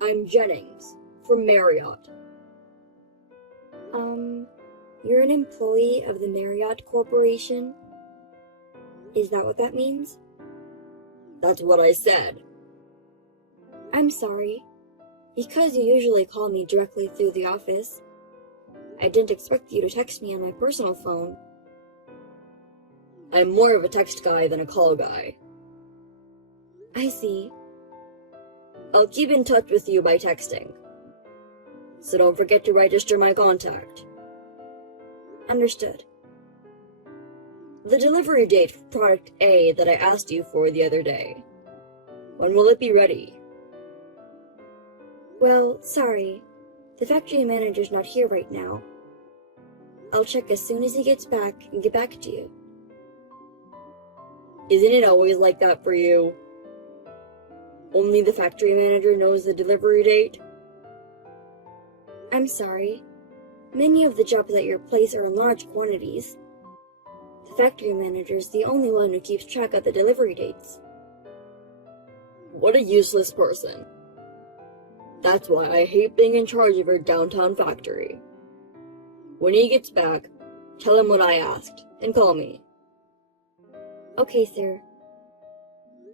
I'm Jennings, from Marriott. You're an employee of the Marriott Corporation? Is that what that means? That's what I said. I'm sorry. Because you usually call me directly through the office, I didn't expect you to text me on my personal phone. I'm more of a text guy than a call guy. I see. I'll keep in touch with you by texting. So don't forget to register my contact. Understood. The delivery date for product A that I asked you for the other day. When will it be ready? Well, sorry. The factory manager's not here right now. I'll check as soon as he gets back and get back to you. Isn't it always like that for you? Only the factory manager knows the delivery date? I'm sorry. Many of the jobs at your place are in large quantities. The factory manager is the only one who keeps track of the delivery dates. What a useless person. That's why I hate being in charge of your downtown factory. When he gets back, tell him what I asked, and call me. Okay, sir.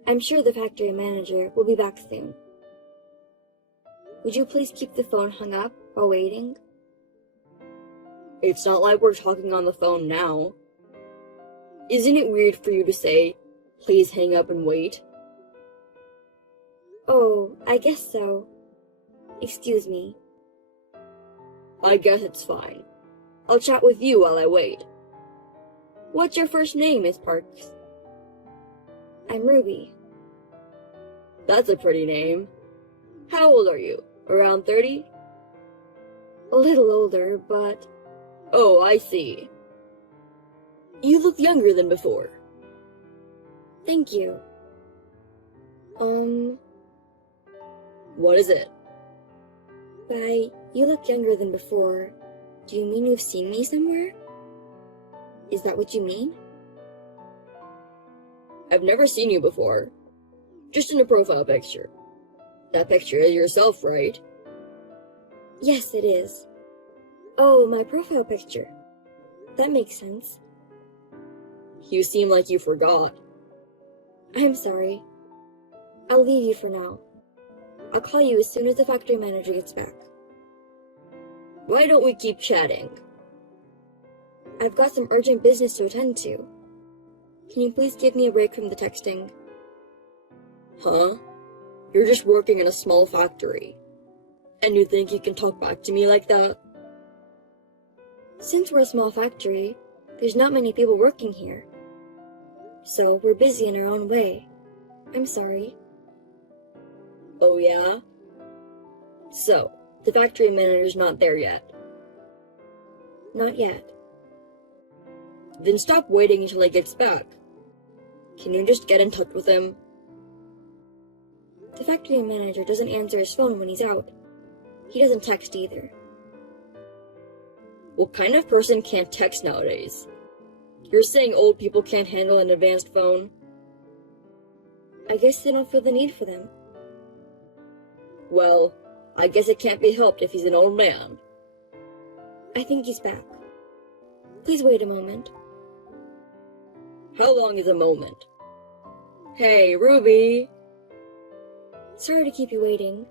I'm sure the factory manager will be back soon. Would you please keep the phone hung up while waiting? It's not like we're talking on the phone now. Isn't it weird for you to say, please hang up and wait? Oh, I guess so. Excuse me. I guess it's fine. I'll chat with you while I wait. What's your first name, Miss Parks? I'm Ruby. That's a pretty name. How old are you? Around 30? A little older, but... Oh, I see. You look younger than before. Thank you. What is it? By you look younger than before, do you mean you've seen me somewhere? Is that what you mean? I've never seen you before. Just in a profile picture. That picture is yourself, right? Yes, it is. Oh, my profile picture. That makes sense. You seem like you forgot. I'm sorry. I'll leave you for now. I'll call you as soon as the factory manager gets back. Why don't we keep chatting? I've got some urgent business to attend to. Can you please give me a break from the texting? Huh? You're just working in a small factory. And you think you can talk back to me like that? Since we're a small factory, there's not many people working here. So we're busy in our own way. I'm sorry. Oh yeah? So, the factory manager's not there yet? Not yet. Then stop waiting until he gets back. Can you just get in touch with him? The factory manager doesn't answer his phone when he's out. He doesn't text either. What kind of person can't text nowadays? You're saying old people can't handle an advanced phone? I guess they don't feel the need for them. Well, I guess it can't be helped if he's an old man. I think he's back. Please wait a moment. How long is a moment? Hey, Ruby! Sorry to keep you waiting.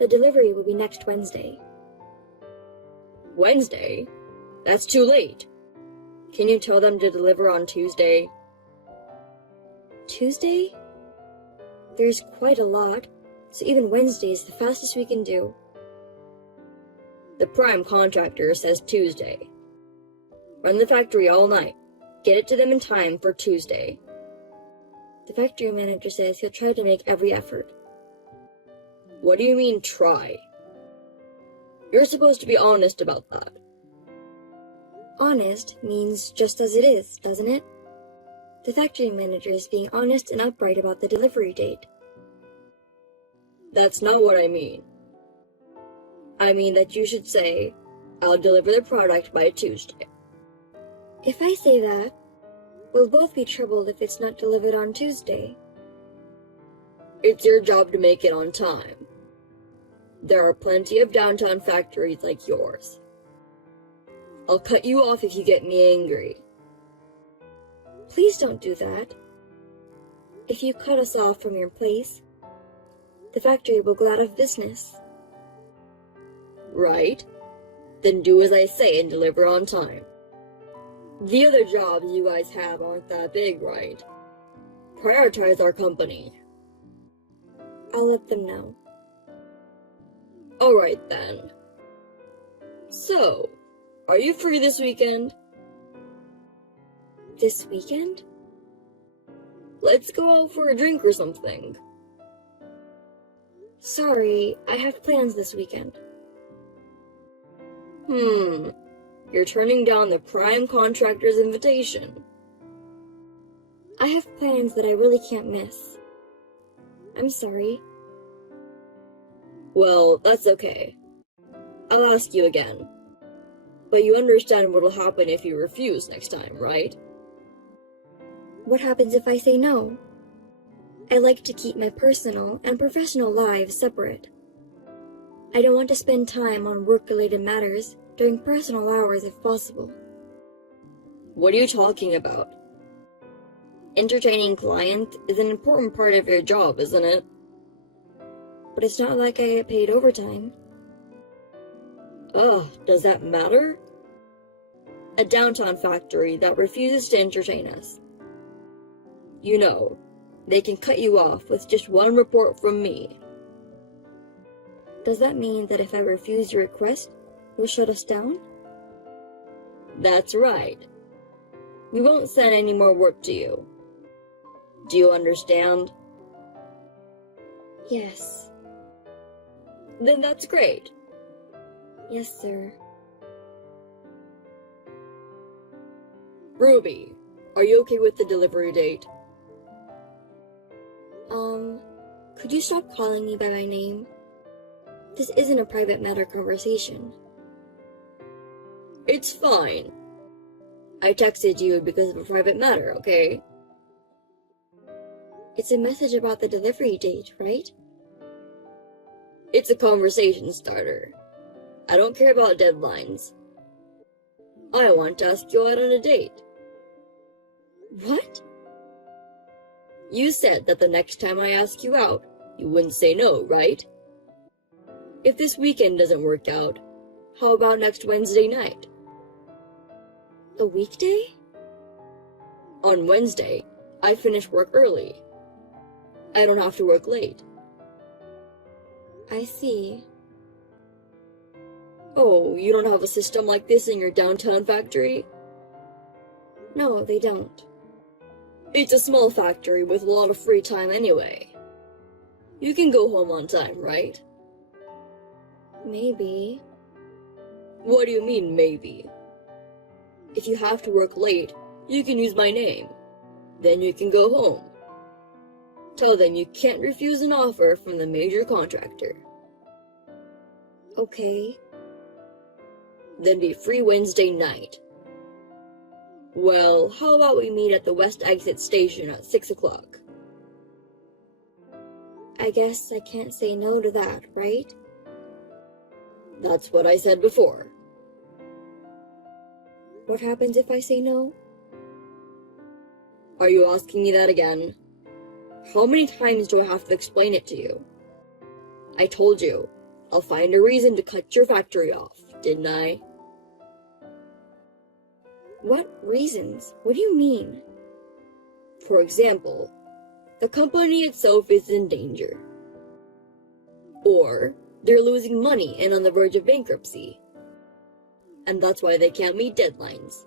The delivery will be next Wednesday. Wednesday? That's too late. Can you tell them to deliver on Tuesday? Tuesday? There's quite a lot, so even Wednesday is the fastest we can do. The prime contractor says Tuesday. Run the factory all night. Get it to them in time for Tuesday. The factory manager says he'll try to make every effort. What do you mean, try? You're supposed to be honest about that. Honest means just as it is, doesn't it? The factory manager is being honest and upright about the delivery date. That's not what I mean. I mean that you should say, I'll deliver the product by Tuesday. If I say that, we'll both be troubled if it's not delivered on Tuesday. It's your job to make it on time. There are plenty of downtown factories like yours. I'll cut you off if you get me angry. Please don't do that. If you cut us off from your place, the factory will go out of business. Right? Then do as I say and deliver on time. The other jobs you guys have aren't that big, right? Prioritize our company. I'll let them know. Alright then. So, are you free this weekend? This weekend? Let's go out for a drink or something. Sorry, I have plans this weekend. You're turning down the prime contractor's invitation. I have plans that I really can't miss. I'm sorry. Well, that's okay. I'll ask you again. But you understand what'll happen if you refuse next time, right? What happens if I say no? I like to keep my personal and professional lives separate. I don't want to spend time on work-related matters during personal hours if possible. What are you talking about? Entertaining clients is an important part of your job, isn't it? But it's not like I get paid overtime. Does that matter? A downtown factory that refuses to entertain us. You know, they can cut you off with just one report from me. Does that mean that if I refuse your request, you'll shut us down? That's right. We won't send any more work to you. Do you understand? Yes. Then that's great. Yes, sir. Ruby, are you okay with the delivery date? Could you stop calling me by my name? This isn't a private matter conversation. It's fine. I texted you because of a private matter, okay? It's a message about the delivery date, right? It's a conversation starter. I don't care about deadlines. I want to ask you out on a date. What? You said that the next time I ask you out, you wouldn't say no, right? If this weekend doesn't work out, how about next Wednesday night? A weekday? On Wednesday, I finish work early. I don't have to work late. I see. Oh, you don't have a system like this in your downtown factory? No, they don't. It's a small factory with a lot of free time anyway. You can go home on time, right? Maybe. What do you mean, maybe? If you have to work late, you can use my name. Then you can go home. Tell them you can't refuse an offer from the major contractor. Okay. Then be free Wednesday night. Well, how about we meet at the West Exit Station at 6 o'clock? I guess I can't say no to that, right? That's what I said before. What happens if I say no? Are you asking me that again? How many times do I have to explain it to you? I told you, I'll find a reason to cut your factory off, didn't I? What reasons? What do you mean? For example, the company itself is in danger. Or they're losing money and on the verge of bankruptcy. And that's why they can't meet deadlines.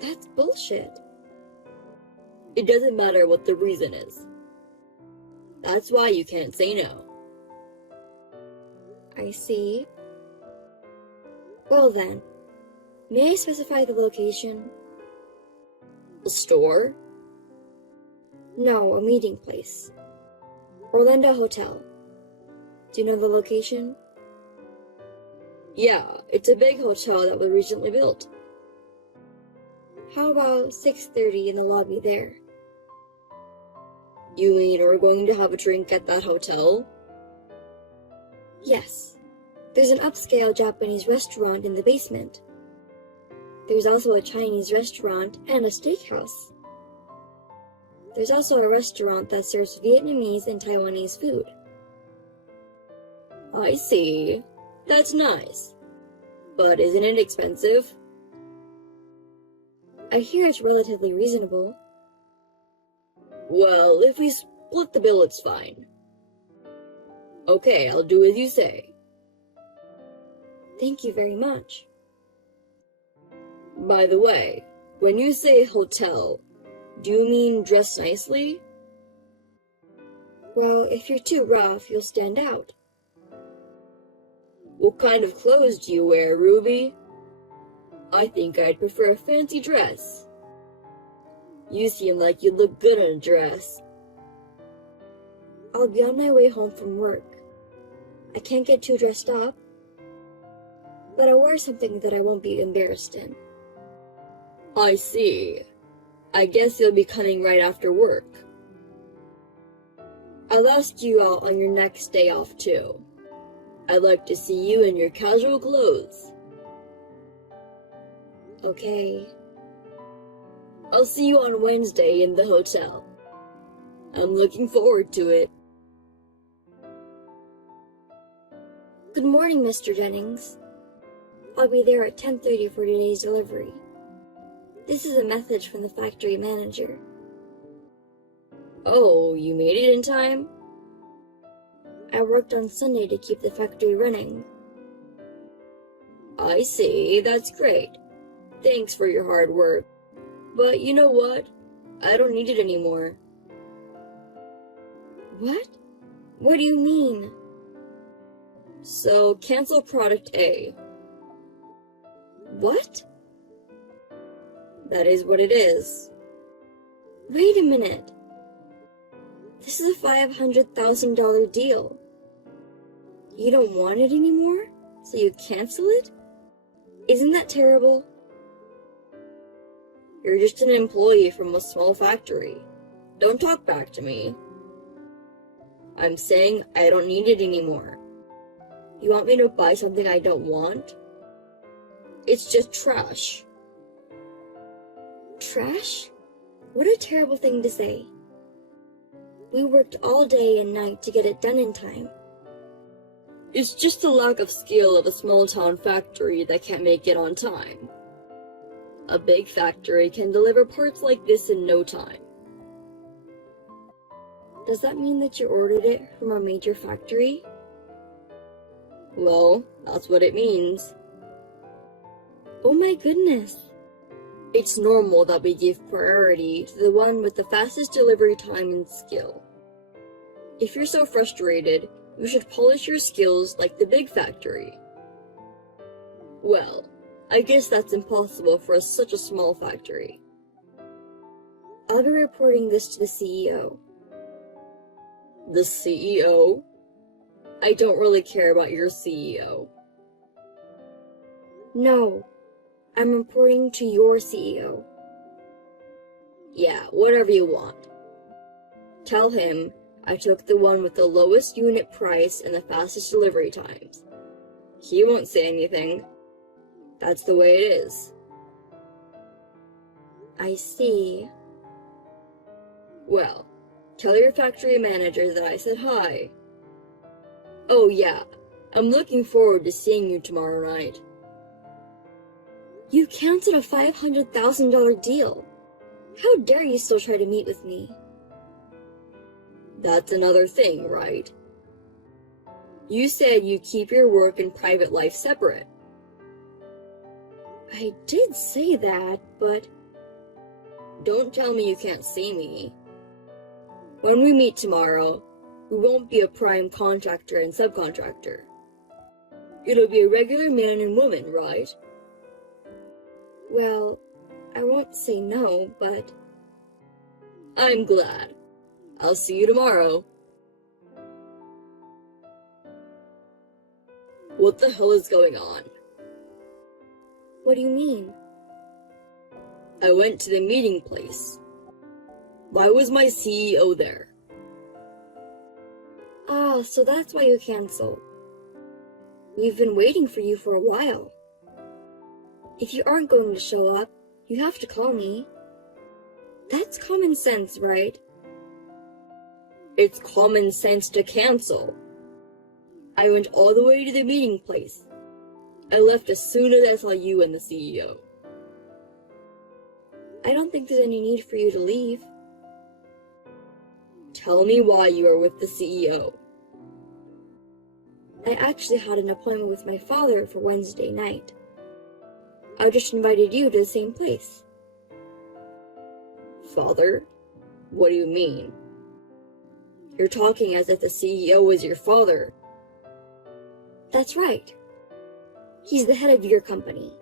That's bullshit. It doesn't matter what the reason is. That's why you can't say no. I see. Well then, may I specify the location? A store? No, a meeting place. Orlando Hotel. Do you know the location? Yeah, it's a big hotel that was recently built. How about 6:30 in the lobby there? You mean we're going to have a drink at that hotel? Yes. There's an upscale Japanese restaurant in the basement. There's also a Chinese restaurant and a steakhouse. There's also a restaurant that serves Vietnamese and Taiwanese food. I see. That's nice. But isn't it expensive? I hear it's relatively reasonable. Well, if we split the bill, it's fine. Okay, I'll do as you say. Thank you very much. By the way, when you say hotel, do you mean dress nicely? Well, if you're too rough, you'll stand out. What kind of clothes do you wear, Ruby? I think I'd prefer a fancy dress. You seem like you'd look good in a dress. I'll be on my way home from work. I can't get too dressed up, but I'll wear something that I won't be embarrassed in. I see. I guess you'll be coming right after work. I'll ask you out on your next day off, too. I'd like to see you in your casual clothes. Okay. I'll see you on Wednesday in the hotel. I'm looking forward to it. Good morning, Mr. Jennings. I'll be there at 10:30 for today's delivery. This is a message from the factory manager. Oh, you made it in time? I worked on Sunday to keep the factory running. I see, that's great. Thanks for your hard work. But you know what? I don't need it anymore. What? What do you mean? So, cancel product A. What? That is what it is. Wait a minute. This is a $500,000 deal. You don't want it anymore, so you cancel it? Isn't that terrible? You're just an employee from a small factory. Don't talk back to me. I'm saying I don't need it anymore. You want me to buy something I don't want? It's just trash. Trash? What a terrible thing to say. We worked all day and night to get it done in time. It's just the lack of skill of a small-town factory that can't make it on time. A big factory can deliver parts like this in no time. Does that mean that you ordered it from a major factory? Well, that's what it means. Oh my goodness. It's normal that we give priority to the one with the fastest delivery time and skill. If you're so frustrated, you should polish your skills like the big factory. Well, I guess that's impossible for such a small factory. I'll be reporting this to the CEO. The CEO? I don't really care about your CEO. No, I'm reporting to your CEO. Yeah, whatever you want. Tell him I took the one with the lowest unit price and the fastest delivery times. He won't say anything. That's the way it is. I see. Well, tell your factory manager that I said hi. Oh yeah, I'm looking forward to seeing you tomorrow night. You canceled a $500,000 deal. How dare you still try to meet with me? That's another thing, right? You said you keep your work and private life separate. I did say that, but... Don't tell me you can't see me. When we meet tomorrow, we won't be a prime contractor and subcontractor. It'll be a regular man and woman, right? Well, I won't say no, but... I'm glad. I'll see you tomorrow. What the hell is going on? What do you mean? I went to the meeting place. Why was my CEO there? Ah, so that's why you canceled. We've been waiting for you for a while. If you aren't going to show up, you have to call me. That's common sense, right? It's common sense to cancel. I went all the way to the meeting place. I left as soon as I saw you and the CEO. I don't think there's any need for you to leave. Tell me why you are with the CEO. I actually had an appointment with my father for Wednesday night. I just invited you to the same place. Father? What do you mean? You're talking as if the CEO is your father. That's right. He's the head of your company.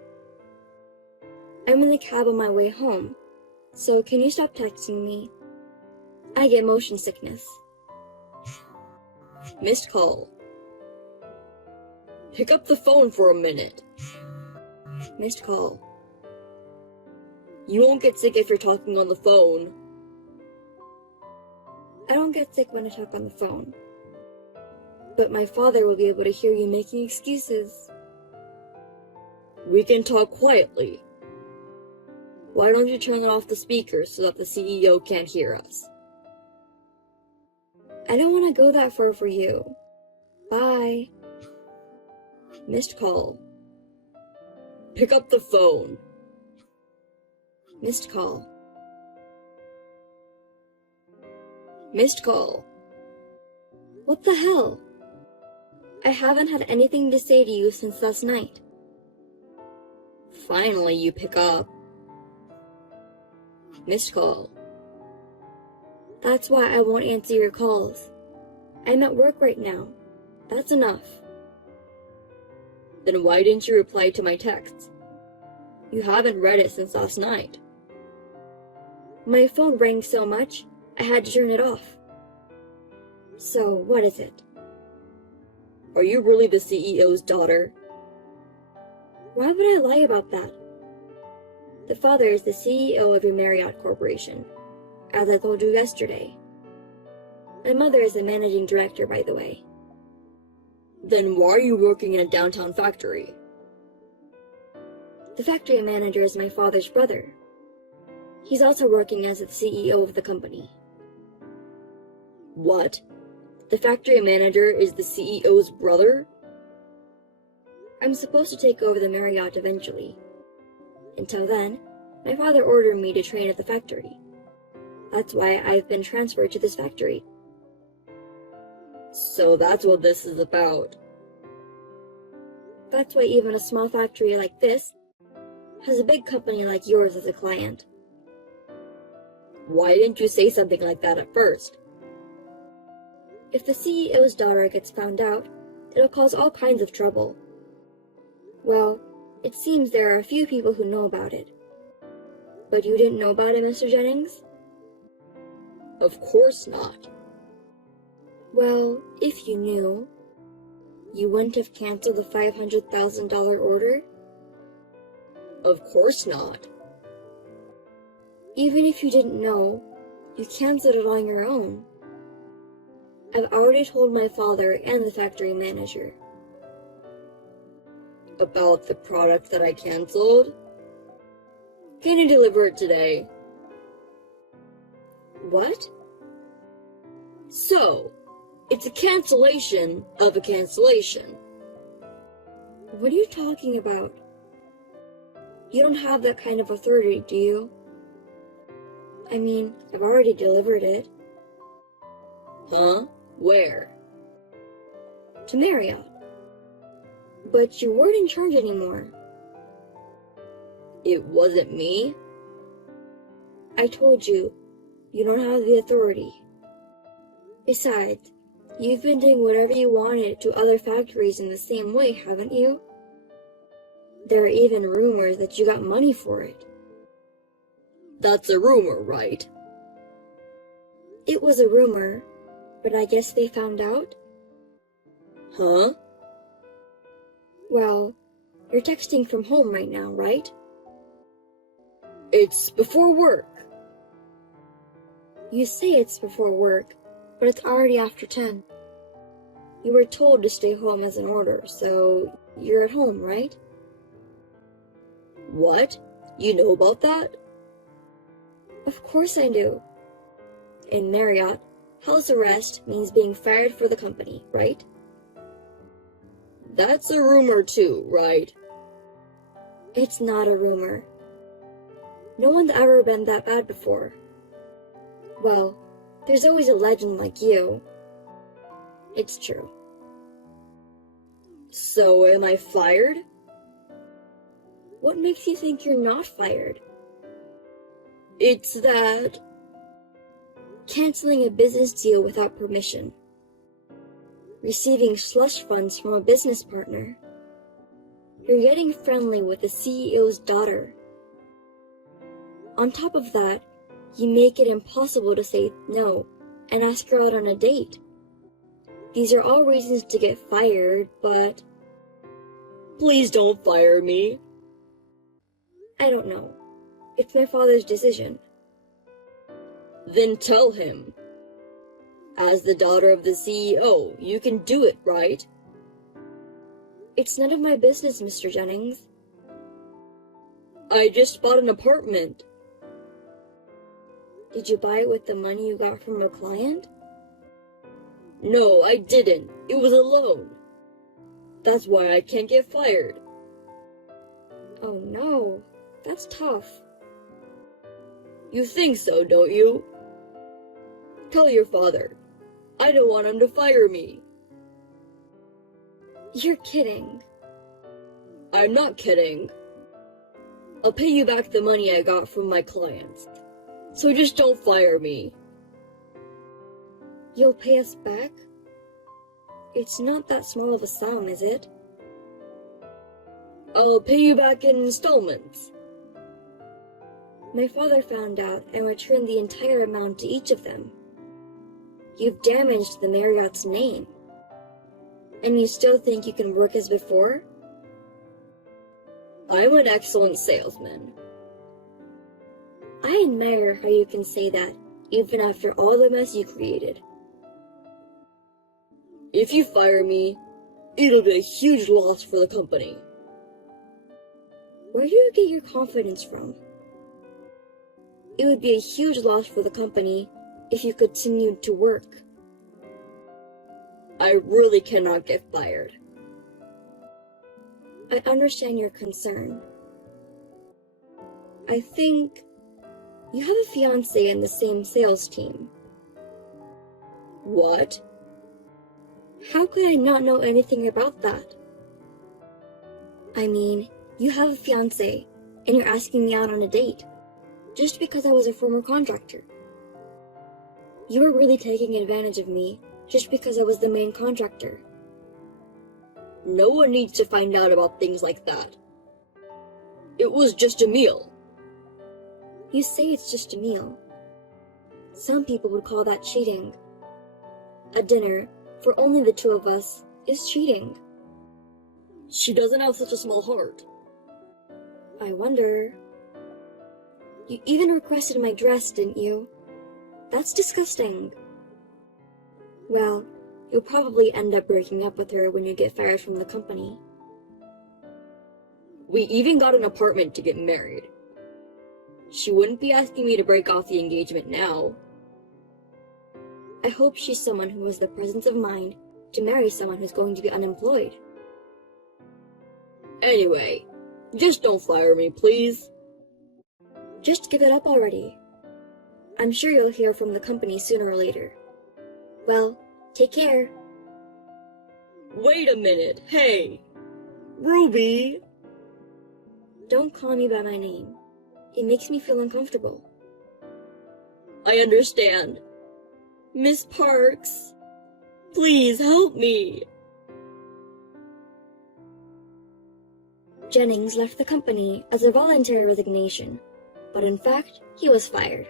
I'm in the cab on my way home, so can you stop texting me? I get motion sickness. Missed call. Pick up the phone for a minute. Missed call. You won't get sick if you're talking on the phone. I don't get sick when I talk on the phone. But my father will be able to hear you making excuses. We can talk quietly. Why don't you turn off the speakers so that the CEO can't hear us? I don't want to go that far for you. Bye. Missed call. Pick up the phone. Missed call. Missed call. What the hell? I haven't had anything to say to you since last night. Finally, you pick up. Missed call. That's why I won't answer your calls. I'm at work right now. That's enough. Then why didn't you reply to my texts? You haven't read it since last night. My phone rang so much, I had to turn it off. So, what is it? Are you really the CEO's daughter? Why would I lie about that? The father is the CEO of your Marriott Corporation, as I told you yesterday. My mother is the managing director, by the way. Then why are you working in a downtown factory? The factory manager is my father's brother. He's also working as the CEO of the company. What? The factory manager is the CEO's brother? I'm supposed to take over the Marriott eventually. Until then, my father ordered me to train at the factory. That's why I've been transferred to this factory. So that's what this is about. That's why even a small factory like this has a big company like yours as a client. Why didn't you say something like that at first? If the CEO's daughter gets found out, it'll cause all kinds of trouble. Well, it seems there are a few people who know about it. But you didn't know about it, Mr. Jennings? Of course not. Well, if you knew, you wouldn't have canceled the $500,000 order? Of course not. Even if you didn't know, you canceled it on your own. I've already told my father and the factory manager. About the product that I canceled? Can you deliver it today? What? So, it's a cancellation of a cancellation. What are you talking about? You don't have that kind of authority, do you? I mean, I've already delivered it. Huh? Where? To Marriott. But you weren't in charge anymore. It wasn't me? I told you, you don't have the authority. Besides, you've been doing whatever you wanted to other factories in the same way, haven't you? There are even rumors that you got money for it. That's a rumor, right? It was a rumor, but I guess they found out? Huh? Well, you're texting from home right now, right? It's before work. You say it's before work, but it's already after 10. You were told to stay home as an order, so you're at home, right? What? You know about that? Of course I do. In Marriott, house arrest means being fired for the company, right? That's a rumor too, right? It's not a rumor. No one's ever been that bad before. Well, there's always a legend like you. It's true. So am I fired? What makes you think you're not fired? It's that... Canceling a business deal without permission. Receiving slush funds from a business partner. You're getting friendly with the CEO's daughter. On top of that, you make it impossible to say no and ask her out on a date. These are all reasons to get fired, but... Please don't fire me. I don't know. It's my father's decision. Then tell him. As the daughter of the CEO, you can do it, right? It's none of my business, Mr. Jennings. I just bought an apartment. Did you buy it with the money you got from a client? No, I didn't. It was a loan. That's why I can't get fired. Oh no, that's tough. You think so, don't you? Tell your father. I don't want him to fire me. You're kidding. I'm not kidding. I'll pay you back the money I got from my clients. So just don't fire me. You'll pay us back? It's not that small of a sum, is it? I'll pay you back in installments. My father found out and returned the entire amount to each of them. You've damaged the Marriott's name. And you still think you can work as before? I'm an excellent salesman. I admire how you can say that, even after all the mess you created. If you fire me, it'll be a huge loss for the company. Where do you get your confidence from? It would be a huge loss for the company if you continued to work. I really cannot get fired. I understand your concern. I think you have a fiancé in the same sales team. What? How could I not know anything about that? I mean, you have a fiancé, and you're asking me out on a date, just because I was a former contractor. You were really taking advantage of me, just because I was the main contractor. No one needs to find out about things like that. It was just a meal. You say it's just a meal. Some people would call that cheating. A dinner, for only the two of us, is cheating. She doesn't have such a small heart. I wonder... You even requested my dress, didn't you? That's disgusting. Well, you'll probably end up breaking up with her when you get fired from the company. We even got an apartment to get married. She wouldn't be asking me to break off the engagement now. I hope she's someone who has the presence of mind to marry someone who's going to be unemployed. Anyway, just don't fire me, please. Just give it up already. I'm sure you'll hear from the company sooner or later. Well, take care. Wait a minute, hey! Ruby! Don't call me by my name. It makes me feel uncomfortable. I understand. Miss Parks, please help me. Jennings left the company as a voluntary resignation, but in fact, he was fired.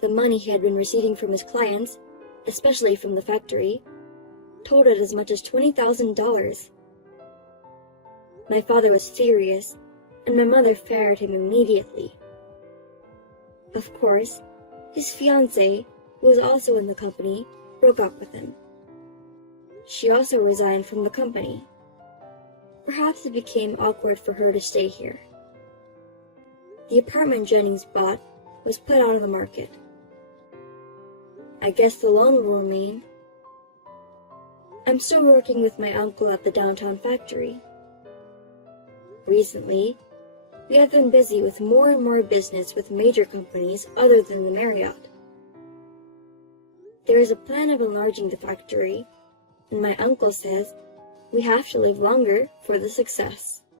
The money he had been receiving from his clients, especially from the factory, totaled as much as $20,000. My father was furious, and my mother fired him immediately. Of course, his fiancée, who was also in the company, broke up with him. She also resigned from the company. Perhaps it became awkward for her to stay here. The apartment Jennings bought was put out on the market. I guess the loan will remain. I'm still working with my uncle at the downtown factory. Recently, we have been busy with more and more business with major companies other than the Marriott. There is a plan of enlarging the factory, and my uncle says we have to live longer for the success.